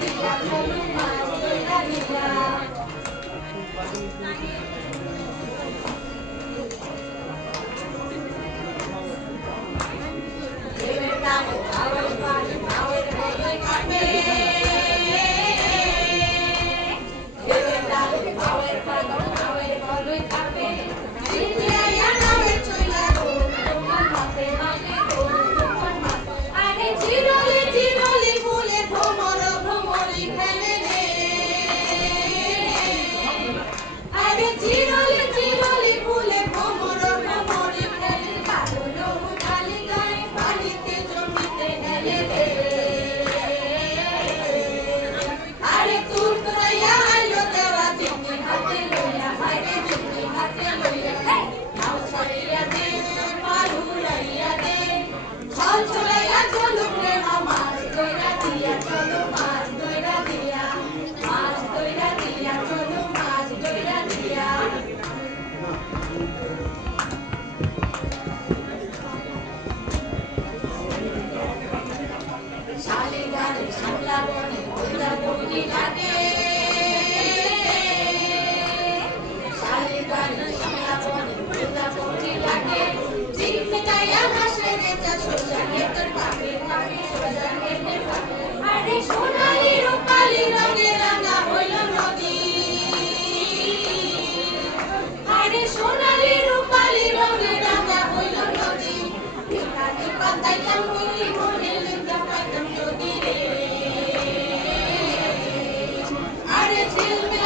দিয়া চলো মাছ ধইরা দিয়া দেবের দামে ভাওয়ের পানি ভাওয়ের বলই কাটবে দেবের দামে ভাওয়ের পানি ভাওয়ের বলই কাটবে চিনিয়া নামে চইলা তোমার মাপে মাপে তোমার মাপে আরে চিরলি চিরলি ফুলে ভ্রমর ভ্রমরি খেলে রে আরে চিরলি চিরলি ফুলে ভ্রমর ভ্রমরি খেলে কালো নৌ খালি গায়ে পানিতে জমিতে হেলে রে আরে তুর তোরাইয়া আইলো দেওয়া চিনি হাতে লইয়া হাইরে চিনি হাতে লইয়া নাও ছাড়িয়া দে পালুরাইয়া দে ছল ছলাইয়া চলুক রে মাছ ধইরা দিয়া চলো মাছ ধইরা দিয়া মাছ ধইরা দিয়া চলো মাছ ধইরা দিয়া শালি গানে শামলা বনে ওইলা বনি লাগে শালি গানে শামলা বনে ওইলা বনি লাগে চিনতে গায়া হাসে রে যা সোজা কেতর পাবে পাবে সোজা কেতে পাবে আরে সোনালি রূপালি রঙে রাঙা হইল নদী আরে সোনালি রূপালি রঙে রাঙা হইল নদী পিতানি পাতাইতাম হইলি মনে লেখা পাইতাম যদি রে আরে ঝিলমিল